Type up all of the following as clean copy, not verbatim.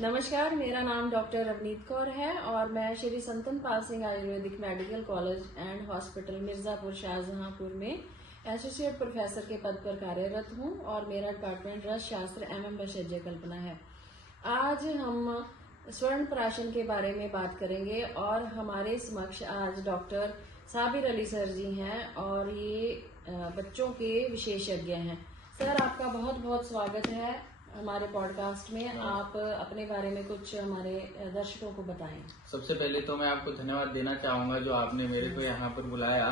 नमस्कार, मेरा नाम डॉक्टर रवनीत कौर है और मैं Shri Santan Pal Singh Ayurvedic medical college and hospital Mirzapur Shahjahanpur में एसोसिएट प्रोफेसर के पद पर कार्यरत हूं और मेरा डिपार्टमेंट रस शास्त्र एवं भेषज कल्पना है। आज हम स्वर्ण प्राशन के बारे में बात करेंगे और हमारे समक्ष आज डॉक्टर साबिर अली सर जी हैं और ये बच्चों के विशेषज्ञ हैं। सर, आपका बहुत बहुत स्वागत है हमारे पॉडकास्ट में। आप अपने बारे में कुछ हमारे दर्शकों को बताएं। सबसे पहले तो मैं आपको धन्यवाद देना चाहूंगा जो आपने मेरे को यहाँ पर बुलाया।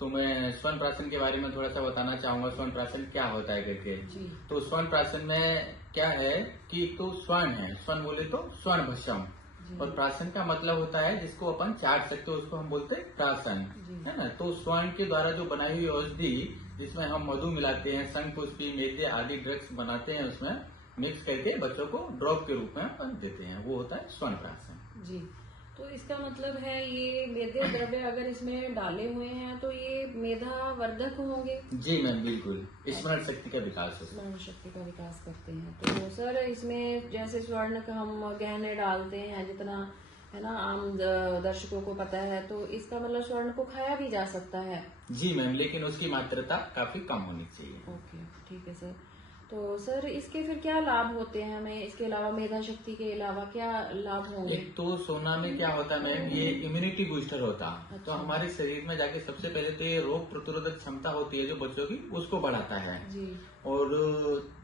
तो मैं स्वर्ण प्राशन के बारे में थोड़ा सा बताना चाहूंगा, स्वर्ण प्राशन क्या होता है करके। तो स्वर्ण प्राशन में क्या है कि तो स्वर्ण है, स्वर्ण बोले तो स्वर्ण भस्म, और प्राशन का मतलब होता है जिसको अपन चाट सकते हो, उसको हम बोलते हैं प्राशन, है ना। तो स्वर्ण के द्वारा जो बनाई हुई औषधि जिसमें हम मधु मिलाते हैं, शंखपुष्पी, मेद्य आदि ड्रग्स बनाते हैं, उसमें मिक्स करके बच्चों को ड्रॉप के रूप में अपन देते हैं, वो होता है स्वर्ण प्राशन जी। तो इसका मतलब है ये मेदे द्रव्य अगर इसमें डाले हुए हैं तो ये मेधा वर्धक होंगे। जी मैम, बिल्कुल स्मरण शक्ति का विकास होता है, स्मरण शक्ति का विकास करते हैं। तो सर, इसमें जैसे स्वर्ण का हम गहने डालते हैं, जितना है ना आम दर्शकों को पता है, तो इसका मतलब स्वर्ण को खाया भी जा सकता है। जी मैम, लेकिन उसकी मात्रा काफी कम होनी चाहिए। ओके, ठीक है सर। तो सर, इसके फिर क्या लाभ होते हैं हमें, इसके अलावा मेधा शक्ति के अलावा क्या लाभ होंगे? एक तो सोना में क्या होता है मैम, ये इम्यूनिटी बूस्टर होता है। अच्छा। तो हमारे शरीर में जाके सबसे पहले तो ये रोग प्रतिरोधक क्षमता होती है जो बच्चों की, उसको बढ़ाता है जी। और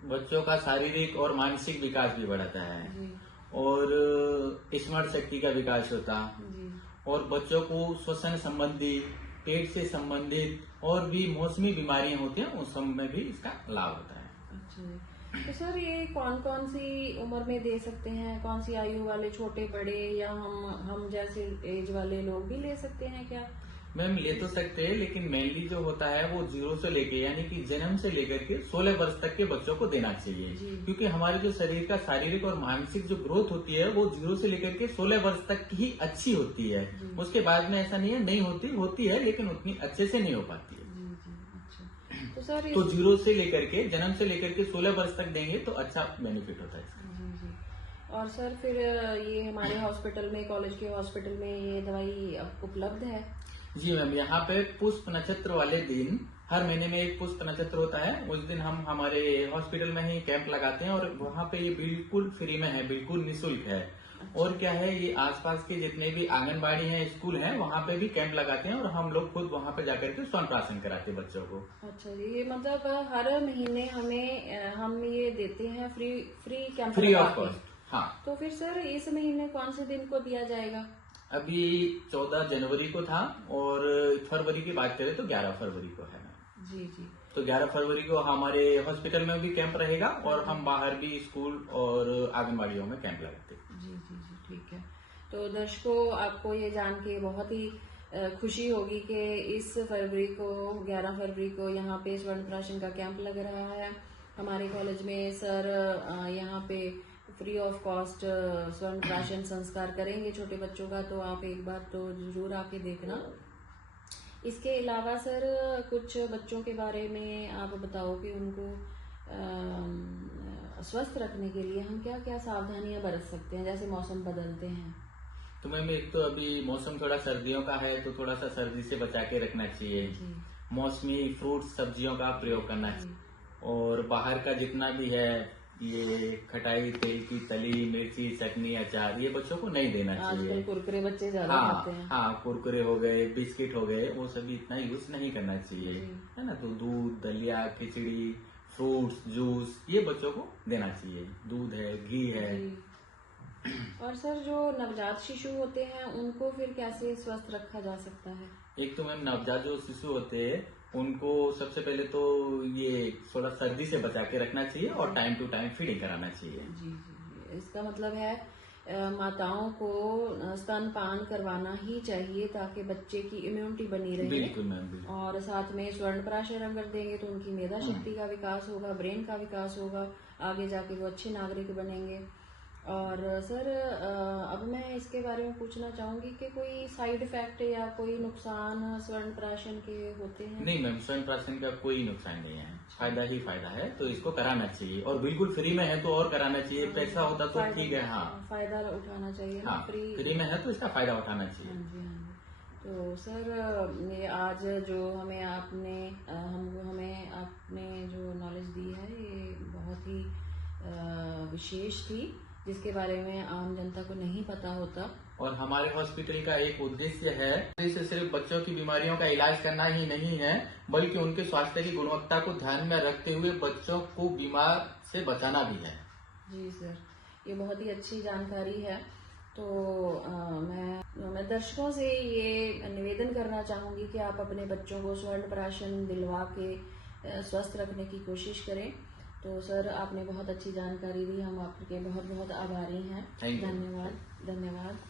बच्चों का शारीरिक और मानसिक विकास भी बढ़ाता है जी। और स्मरण शक्ति का विकास होता जी। और बच्चों को श्वसन संबंधी, पेट से संबंधित और भी मौसमी बीमारियां होती हैं, उस सब में भी इसका लाभ होता है। अच्छा, तो सर ये कौन कौन सी उम्र में दे सकते हैं? कौन सी आयु वाले, छोटे बड़े, या हम जैसे एज वाले लोग भी ले सकते हैं क्या? मैम ले तो सकते हैं, लेकिन मेनली जो होता है वो 0 से लेके यानी कि जन्म से लेकर के 16 वर्ष तक के बच्चों को देना चाहिए, क्योंकि हमारे जो शरीर का शारीरिक और मानसिक जो ग्रोथ होती है वो 0 से लेकर के 16 वर्ष तक ही अच्छी होती है। उसके बाद में ऐसा नहीं है नहीं होती है, लेकिन उतनी अच्छे से नहीं हो पाती है। तो सर तो 0 से लेकर के, जन्म से लेकर के 16 वर्ष तक देंगे तो अच्छा बेनिफिट होता है इसका। जी। और सर फिर ये हमारे हॉस्पिटल में, कॉलेज के हॉस्पिटल में ये दवाई उपलब्ध है? जी मैम, यहाँ पे पुष्प नक्षत्र वाले दिन, हर महीने में एक पुष्प नक्षत्र होता है, उस दिन हम हमारे हॉस्पिटल में ही कैंप लगाते हैं और वहाँ पे ये बिल्कुल फ्री में है, बिल्कुल निःशुल्क है। और क्या है, ये आसपास के जितने भी आंगनबाड़ी हैं, स्कूल हैं, वहाँ पे भी कैंप लगाते हैं और हम लोग खुद वहाँ पे जाकर के स्वर्ण प्राशन कराते हैं बच्चों को। अच्छा जी, ये मतलब हर महीने हम ये देते हैं free camp, free of cost. हाँ। तो फिर सर इस महीने कौन से दिन को दिया जाएगा? अभी 14 जनवरी को था और फरवरी की बात करें तो 11 फरवरी को है। जी जी। तो 11 फरवरी को हमारे हॉस्पिटल में भी कैंप रहेगा और हम बाहर भी स्कूल और आंगनबाड़ियों में कैंप लगाते हैं। जी जी जी, ठीक है। तो दर्शकों, आपको ये जान के बहुत ही खुशी होगी कि इस फरवरी को, 11 फरवरी को यहाँ पे स्वर्ण प्राशन का कैंप लग रहा है हमारे कॉलेज में। सर यहाँ पे फ्री ऑफ कॉस्ट स्वर्ण प्राशन संस्कार करेंगे छोटे बच्चों का, तो आप एक बार तो जरूर आके देखना। इसके अलावा सर कुछ बच्चों के बारे में आप बताओ कि उनको स्वस्थ रखने के लिए हम क्या क्या सावधानियां बरत सकते हैं, जैसे मौसम बदलते हैं। तो मैम एक तो अभी मौसम थोड़ा सर्दियों का है, तो थोड़ा सा सर्दी से बचा के रखना चाहिए। मौसमी फ्रूट्स, सब्जियों का प्रयोग करना चाहिए और बाहर का जितना भी है, ये खटाई, तेल की तली, मिर्ची, चटनी, अचार, ये बच्चों को नहीं देना चाहिए। आजकल कुरकुरे बच्चे ज्यादा खाते हैं। हाँ, कुरकुरे हो गए, बिस्किट हो गए, वो सभी इतना यूज नहीं करना चाहिए, है ना। तो दूध, दलिया, खिचड़ी, फ्रूट्स, जूस, ये बच्चों को देना चाहिए। दूध है, घी है। और सर जो नवजात शिशु होते हैं उनको फिर कैसे स्वस्थ रखा जा सकता है? एक तो मैम नवजात जो शिशु होते हैं उनको सबसे पहले तो ये थोड़ा सर्दी से बचा के रखना चाहिए और टाइम टू टाइम फीडिंग कराना चाहिए। जी जी, इसका मतलब है माताओं को स्तनपान करवाना ही चाहिए ताकि बच्चे की इम्यूनिटी बनी रहे। बिल्कुल मैम। और साथ में स्वर्ण प्राशन अगर देंगे तो उनकी मेधा शक्ति का विकास होगा, ब्रेन का विकास होगा, आगे जाके वो अच्छे नागरिक बनेंगे। और सर अब मैं इसके बारे में पूछना चाहूंगी कि कोई साइड इफेक्ट या कोई नुकसान स्वर्ण प्राशन के होते हैं? नहीं मैम, स्वर्ण प्राशन का कोई नुकसान नहीं है, फायदा ही फायदा है, तो इसको कराना चाहिए और बिल्कुल फ्री में है तो और कराना चाहिए। पैसा होता तो ठीक है, हाँ फायदा उठाना चाहिए। हाँ, फ्री में है तो इसका फायदा उठाना चाहिए। हाँ जी, हाँ जी। तो सर ये आज जो हमें आपने जो नॉलेज दी है ये बहुत ही विशेष थी, जिसके बारे में आम जनता को नहीं पता होता। और हमारे हॉस्पिटल का एक उद्देश्य है, उद्देश्य सिर्फ बच्चों की बीमारियों का इलाज करना ही नहीं है, बल्कि उनके स्वास्थ्य की गुणवत्ता को ध्यान में रखते हुए बच्चों को बीमार से बचाना भी है। जी सर, ये बहुत ही अच्छी जानकारी है। तो मैं दर्शकों से ये निवेदन करना चाहूंगी कि आप अपने बच्चों को स्वर्ण प्राशन दिलवा के स्वस्थ रखने की कोशिश करें। तो सर आपने बहुत अच्छी जानकारी दी, हम आपके बहुत बहुत आभारी हैं। धन्यवाद। धन्यवाद।